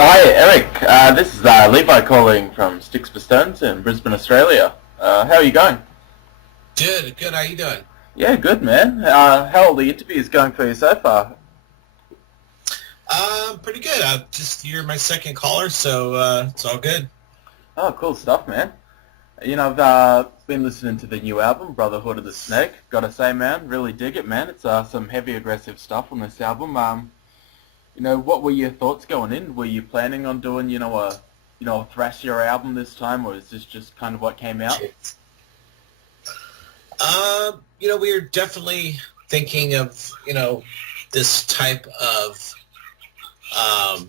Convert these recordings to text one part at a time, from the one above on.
Hi, Eric. This is Levi calling from Sticks for Stones in Brisbane, Australia. How are you going? Good, good. How you doing? Yeah, good, man. How are the interviews going for you so far? Pretty good. You're my second caller, so it's all good. Oh, cool stuff, man. I've been listening to the new album, Brotherhood of the Snake. Gotta say, man, really dig it, man. It's some heavy, aggressive stuff on this album. What were your thoughts going in? Were you planning on doing, a thrashier album this time, or is this just kind of what came out? We are definitely thinking of, this type of, um,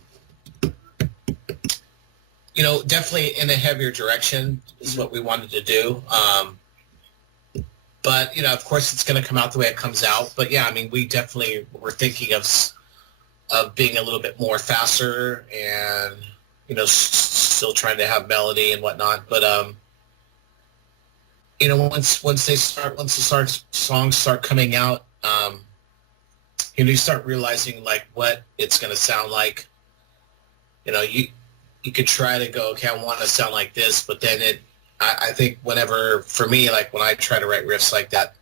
definitely in a heavier direction is what we wanted to do. But, of course it's going to come out the way it comes out. But yeah, I mean, we definitely were thinking of being a little bit more faster and, still trying to have melody and whatnot. But, once the songs start coming out, you start realizing like what it's going to sound like. You could try to go, okay, I want to sound like this, but then I think whenever, for me, like when I try to write riffs like that,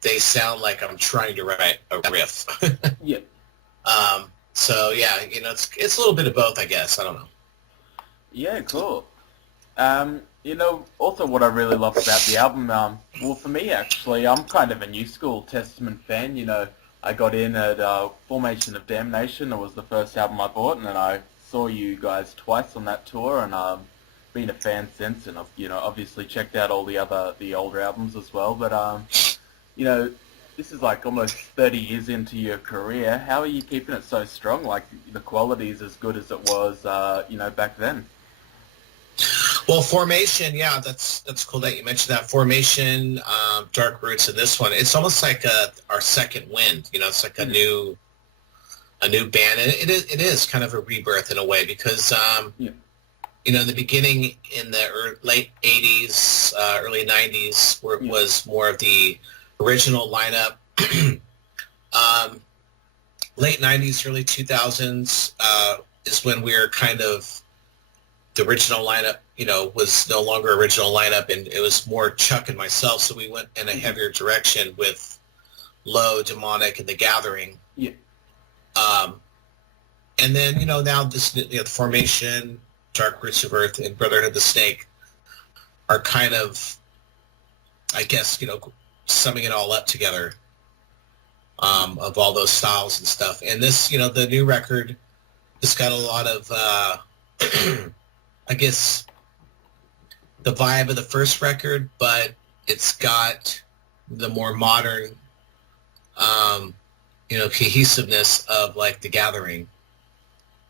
they sound like I'm trying to write a riff. Yeah. So yeah, it's a little bit of both, I guess. I don't know. Yeah, cool. Also what I really love about the album, well, for me, actually, I'm kind of a new school Testament fan. I got in at Formation of Damnation. It was the first album I bought, and then I saw you guys twice on that tour, and been a fan since, and I've, obviously checked out all the older albums as well. But, this is like almost 30 years into your career. How are you keeping it so strong? Like, the quality is as good as it was, back then. Well, Formation, yeah, that's cool that you mentioned that. Formation, Dark Roots, and this one, it's almost like our second wind. It's like a new band, and it is kind of a rebirth in a way because Yeah. in the beginning, in the late '80s, early '90s, where it was more of the original lineup. Late '90s, early 2000s is when we were kind of the original lineup, was no longer original lineup, and it was more Chuck and myself. So we went in a heavier direction with Low, Demonic, and The Gathering. Yeah. And then, now this, the Formation, Dark Roots of Earth, and Brotherhood of the Snake are kind of, I guess, summing it all up together, of all those styles and stuff. And this, the new record, it's got a lot of, I guess, the vibe of the first record, but it's got the more modern, cohesiveness of like The Gathering.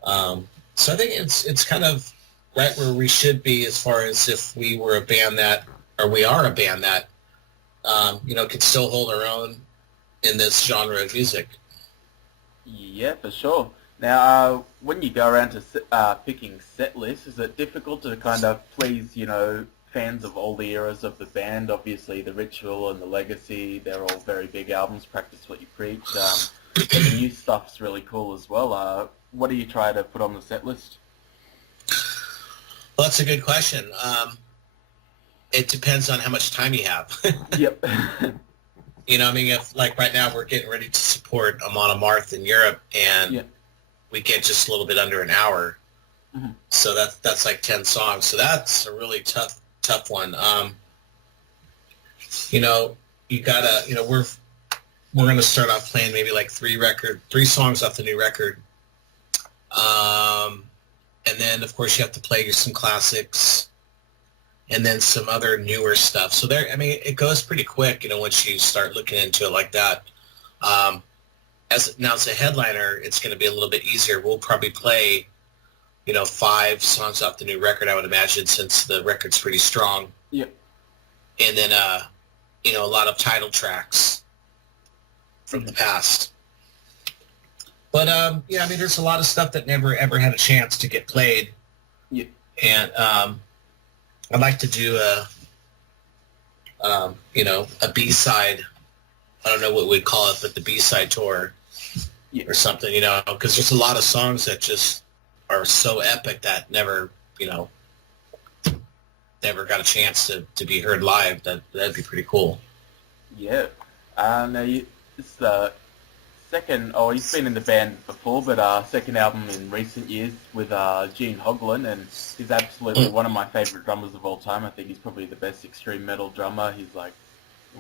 So I think it's kind of right where we should be as far as if we were a band that, or we are a band that, could still hold our own in this genre of music. Yeah, for sure. Now, when you go around to picking set lists, is it difficult to kind of please, fans of all the eras of the band? Obviously, The Ritual and The Legacy, they're all very big albums, Practice What You Preach. But the new stuff's really cool as well. What do you try to put on the set list? Well, that's a good question. It depends on how much time you have. Yep. If like right now we're getting ready to support Amon Amarth in Europe, and Yeah. we get just a little bit under an hour. Mm-hmm. So that's like 10 songs. So that's a really tough one. You gotta, we're gonna start off playing maybe like three songs off the new record. And then of course you have to play some classics and then some other newer stuff. So it goes pretty quick, once you start looking into it like that. As a headliner, it's going to be a little bit easier. We'll probably play, 5 songs off the new record, I would imagine, since the record's pretty strong. Yeah. And then, a lot of title tracks from the past. But, there's a lot of stuff that never, ever had a chance to get played. Yeah. And I'd like to do a B-side, I don't know what we'd call it, but the B-side tour. Yeah. Or something, because there's a lot of songs that just are so epic that never, never got a chance to be heard live. That'd be pretty cool. Yeah. Now it's the second. Oh, he's been in the band before, but second album in recent years with Gene Hoglan, and he's absolutely one of my favorite drummers of all time. I think he's probably the best extreme metal drummer. He's like,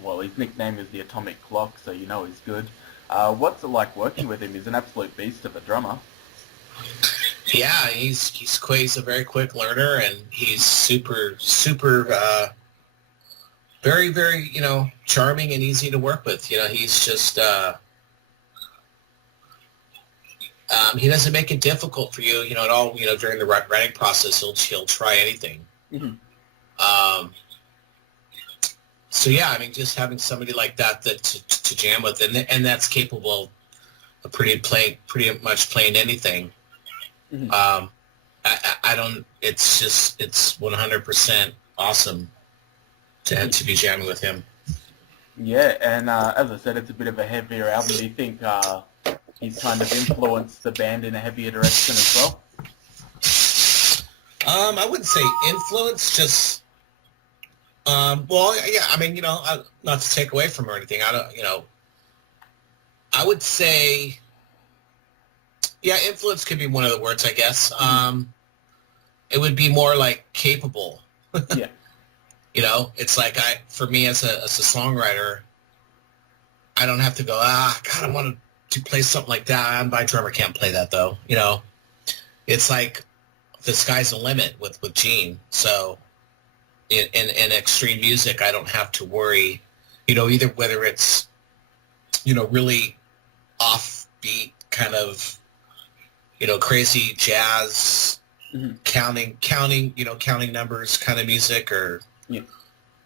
well, his nickname is the Atomic Clock, so you know he's good. What's it like working with him? He's an absolute beast of a drummer. Yeah, he's a very quick learner, and he's super very, very, charming and easy to work with. He's just he doesn't make it difficult for you, at all. During the writing process, he'll try anything. Mm-hmm. So yeah, I mean, just having somebody like that to jam with, and that's capable of pretty much playing anything. Mm-hmm. I don't. It's 100% awesome to be jamming with him. Yeah, and as I said, it's a bit of a heavier album. Do you think he's kind of influenced the band in a heavier direction as well? I wouldn't say influence, just well, yeah. I mean, not to take away from or anything. I don't, I would say, yeah, influence could be one of the words, I guess. It would be more like capable. Yeah. It's like for me as a songwriter, I don't have to go, God, I want to play something like that. My drummer can't play that though. It's like the sky's the limit with Gene. So in extreme music, I don't have to worry, either whether it's, really offbeat kind of, crazy jazz, Mm-hmm. counting numbers kind of music, or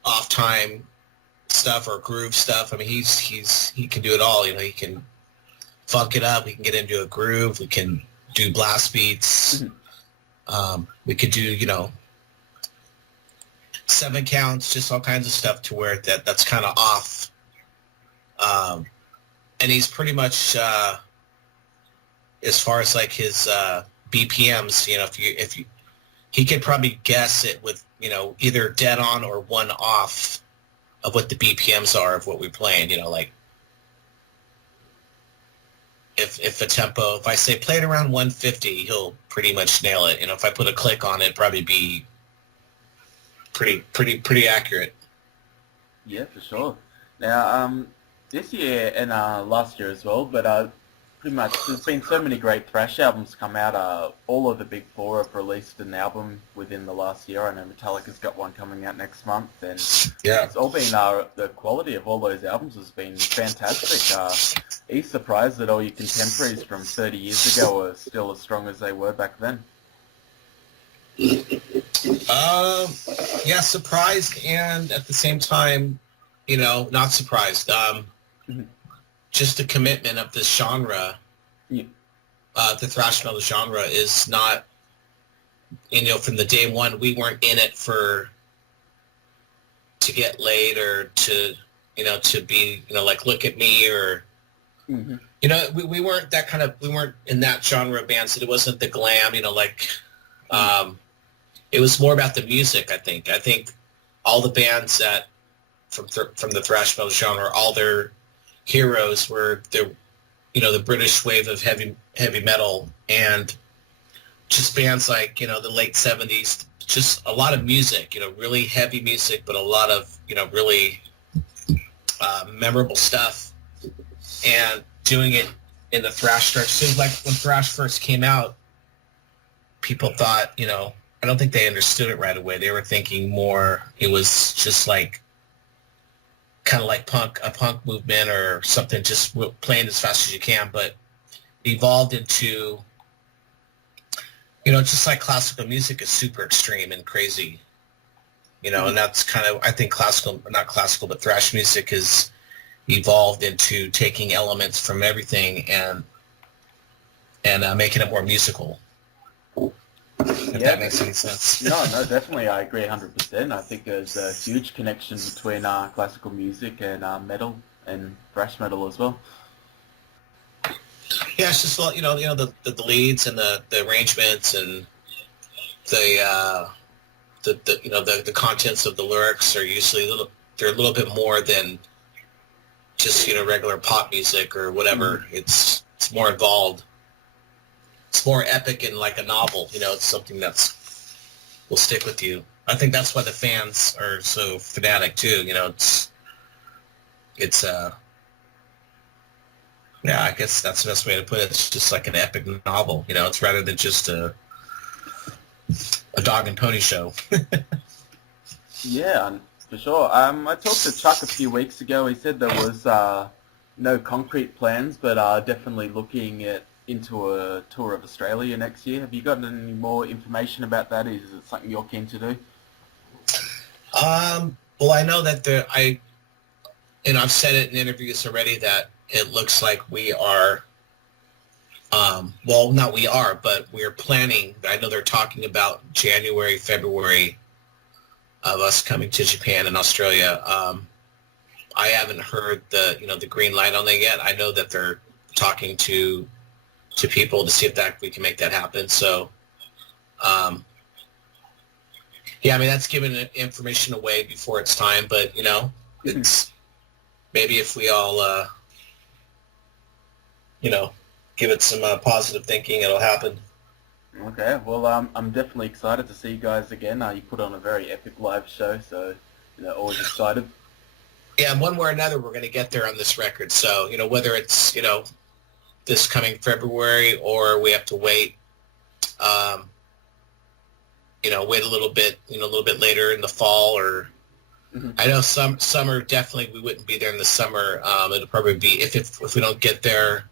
off time stuff or groove stuff. I mean, he can do it all. He can funk it up. We can get into a groove. We can do blast beats. Mm-hmm. We could do 7 counts, just all kinds of stuff to where that's kind of off. And he's pretty much as far as like his BPMs, if you he could probably guess it with, either dead on or one off of what the BPMs are of what we're playing, like if a tempo, if I say play it around 150, he'll pretty much nail it. If I put a click on it, probably be pretty accurate. Yeah, for sure. Now, this year and last year as well, but pretty much there's been so many great thrash albums come out. All of the big four have released an album within the last year. I know Metallica's got one coming out next month, and Yeah. it's all been the quality of all those albums has been fantastic. Are you surprised that all your contemporaries from 30 years ago are still as strong as they were back then? Yeah, surprised, and at the same time, not surprised. Just the commitment of this genre, Yeah. the thrash metal genre is not, from the day one, we weren't in it to get laid or to be, like, look at me, or, Mm-hmm. we weren't that kind of, we weren't in that genre of bands. It wasn't the glam, it was more about the music, I think. I think all the bands that, from the thrash metal genre, all their heroes were the British wave of heavy metal, and just bands like, the late 70s, just a lot of music, really heavy music, but a lot of, really memorable stuff, and doing it in the thrash stretch. Seems like when thrash first came out, people thought, I don't think they understood it right away. They were thinking more, it was just like, kind of like a punk movement or something, just playing as fast as you can, but evolved into, just like classical music is super extreme and crazy, and that's kind of, I think not classical, but thrash music has evolved into taking elements from everything and making it more musical. If that makes any sense. No, definitely, I agree 100%. I think there's a huge connection between classical music and metal and thrash metal as well. Yeah, it's just a lot, the leads and the arrangements and the contents of the lyrics are usually they're a little bit more than just regular pop music or whatever. It's more involved. It's more epic and like a novel. It's something will stick with you. I think that's why the fans are so fanatic too. It's yeah, I guess that's the best way to put it. It's just like an epic novel. It's rather than just a dog and pony show. Yeah, for sure. I talked to Chuck a few weeks ago. He said there was no concrete plans, but definitely looking into a tour of Australia next year. Have you got any more information about that? Is it something you're keen to do? Well, I know that I've said it in interviews already that it looks like we are, well, not we are, but we're planning. I know they're talking about January, February of us coming to Japan and Australia. I haven't heard the green light on that yet. I know that they're talking to people to see if we can make that happen. So, yeah, I mean, that's giving information away before it's time, but, it's maybe if we all, give it some positive thinking, it'll happen. Okay, well, I'm definitely excited to see you guys again. You put on a very epic live show, so, always excited. Yeah, one way or another, we're going to get there on this record. So, whether it's, this coming February or we have to wait, wait a little bit later in the fall or I know summer, definitely we wouldn't be there in the summer. It'll probably be, if we don't get there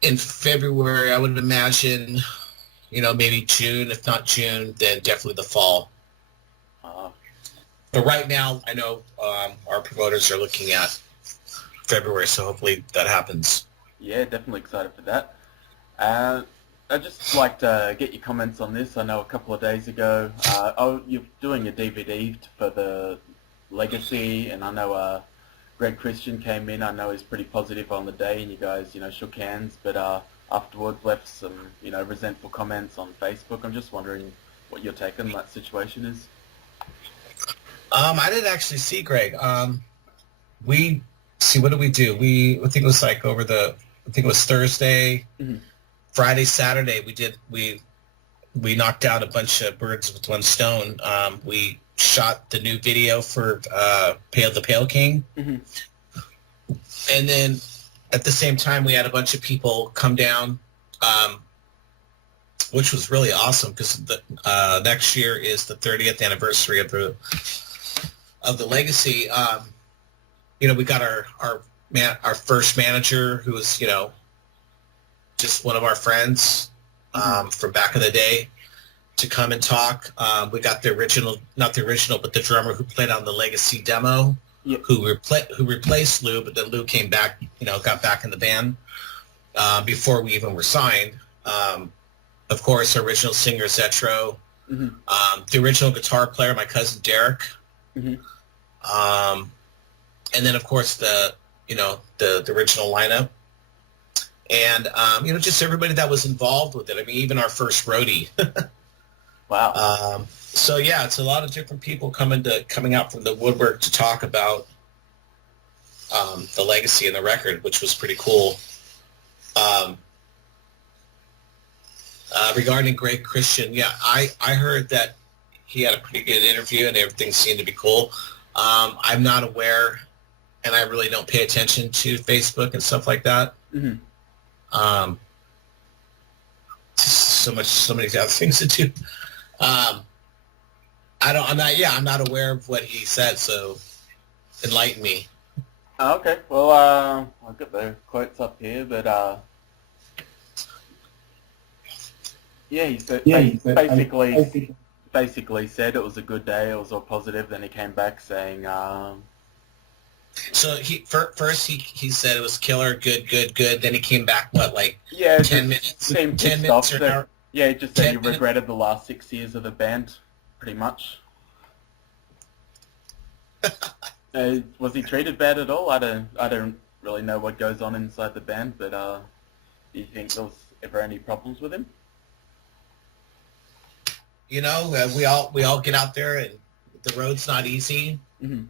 in February, I would imagine, maybe June. If not June, then definitely the fall. But right now, I know our promoters are looking at February, so hopefully that happens. Yeah, definitely excited for that. I'd just like to get your comments on this. I know a couple of days ago, you're doing a DVD for the Legacy, and I know Greg Christian came in. I know he's pretty positive on the day, and you guys, shook hands, but afterwards left some, resentful comments on Facebook. I'm just wondering what your take on that situation is. I didn't actually see Greg. What did we do? I think it was like I think it was Thursday, Friday, Saturday. We knocked out a bunch of birds with one stone. We shot the new video for the Pale King. And then at the same time, we had a bunch of people come down, which was really awesome because the next year is the 30th anniversary of the Legacy. We got our first manager, who was just one of our friends from back in the day, to come and talk. We got not the original, but the drummer who played on the Legacy demo, who replaced Lou, but then Lou came back, got back in the band before we even were signed. Of course, our original singer, Zetro, the original guitar player, my cousin Derek, and then of course the original lineup, and just everybody that was involved with it. I mean, even our first roadie. Wow. So yeah, it's a lot of different people coming out from the woodwork to talk about the Legacy and the record, which was pretty cool. Regarding Greg Christian, yeah, I heard that he had a pretty good interview and everything seemed to be cool. I'm not aware, and I really don't pay attention to Facebook and stuff like that. So many other things to do. I'm not aware of what he said, so enlighten me. Okay, well, I've got the quotes up here, but yeah, he said, basically said it was a good day, it was all positive. Then he came back saying, so first he said it was killer, good. Then he came back, 10 minutes? 10 minutes or an hour? Yeah, he just said he regretted the last 6 years of the band, pretty much. Was he treated bad at all? I don't really know what goes on inside the band, but Do you think there was ever any problems with him? You know, we all get out there, and the road's not easy. Mm-hmm.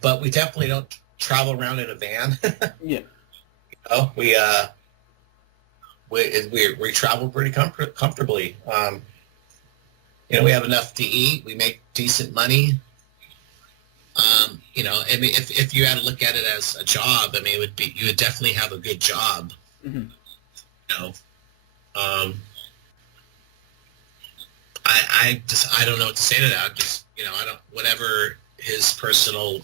But we definitely don't travel around in a van. Yeah. You know, we travel pretty comfortably. You know, we have enough to eat. We make decent money. You know, I mean, if you had to look at it as a job, I mean, you would definitely have a good job. Mm-hmm. You know, I don't know what to say to that. Just, you know, whatever his personal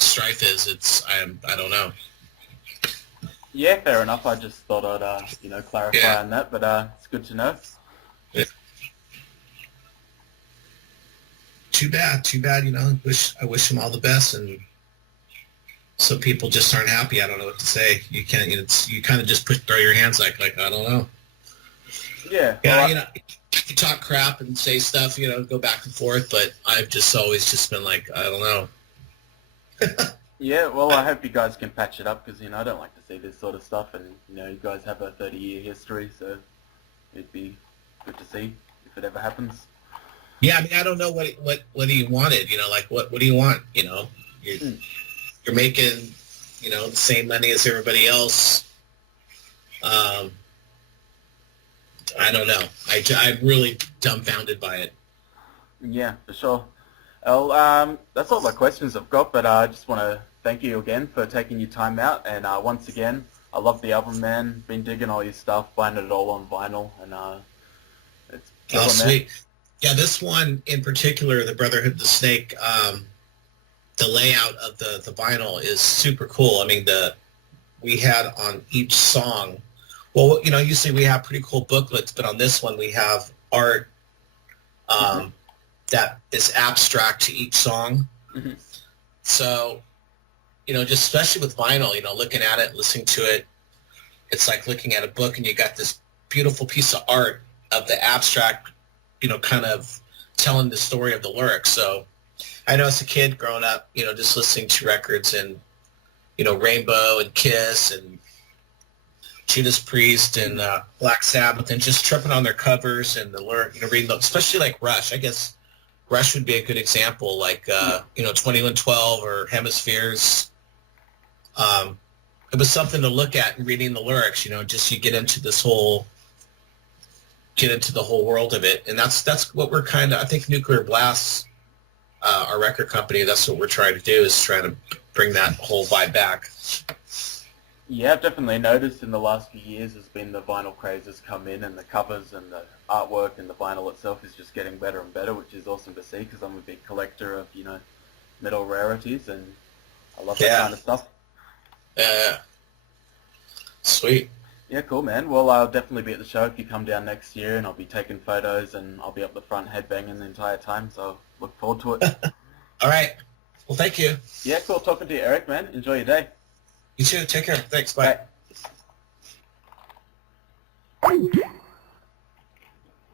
strife is, I don't know. Yeah, fair enough. I just thought I'd clarify on that, but it's good to know. Yeah. Too bad. You know, I wish him all the best, and some people just aren't happy. I don't know what to say. You can't. You kind of just throw your hands like I don't know. Yeah. Yeah, Well, you know, you talk crap and say stuff, you know, go back and forth, but I've just always just been like, I don't know. Yeah, well, I hope you guys can patch it up because, you know, I don't like to see this sort of stuff, and, you know, you guys have a 30-year history, so it'd be good to see if it ever happens. Yeah, I mean, I don't know what he wanted, you know, like what do you want, you know? You're making, you know, the same money as everybody else. I don't know. I'm really dumbfounded by it. Yeah, for sure. Well, that's all the questions I've got, but I just want to thank you again for taking your time out, and once again, I love the album, man. Been digging all your stuff, buying it all on vinyl, and it's killer, Sweet. man. Yeah, this one in particular, the Brotherhood of the Snake, the layout of the vinyl is super cool. I mean, we had on each song, well, you know, usually we have pretty cool booklets, but on this one we have art that is abstract to each song. Mm-hmm. So, you know, just especially with vinyl, you know, looking at it, listening to it, it's like looking at a book, and you got this beautiful piece of art of the abstract, you know, kind of telling the story of the lyrics. So I know as a kid growing up, you know, just listening to records and, you know, Rainbow and Kiss and Judas Priest and Black Sabbath, and just tripping on their covers and the lyric, you know, reading them, especially like Rush. I guess Rush would be a good example, like, you know, 2112 or Hemispheres. It was something to look at and reading the lyrics, you know, just you get into the whole world of it. And that's what we're kind of, I think Nuclear Blast, our record company, that's what we're trying to do, is trying to bring that whole vibe back. Yeah, I've definitely noticed in the last few years has been the vinyl craze has come in, and the covers and the artwork and the vinyl itself is just getting better and better, which is awesome to see because I'm a big collector of, you know, metal rarities, and I love that kind of stuff. Yeah. Sweet. Yeah, cool, man. Well, I'll definitely be at the show if you come down next year, and I'll be taking photos, and I'll be up the front headbanging the entire time, so look forward to it. All right. Well, thank you. Yeah, cool talking to you, Eric, man. Enjoy your day. You too. Take care. Thanks. Bye. Bye.